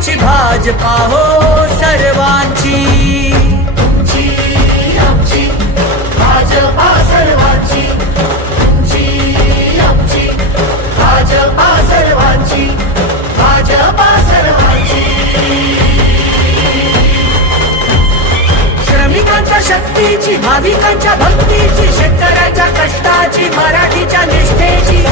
आमची भाजपा हो सर्वांची. श्रमिकांच्या शक्तीची भाविकांच्या भक्तीची शेतकऱ्याच्या कष्टाची मराठीच्या निष्ठेची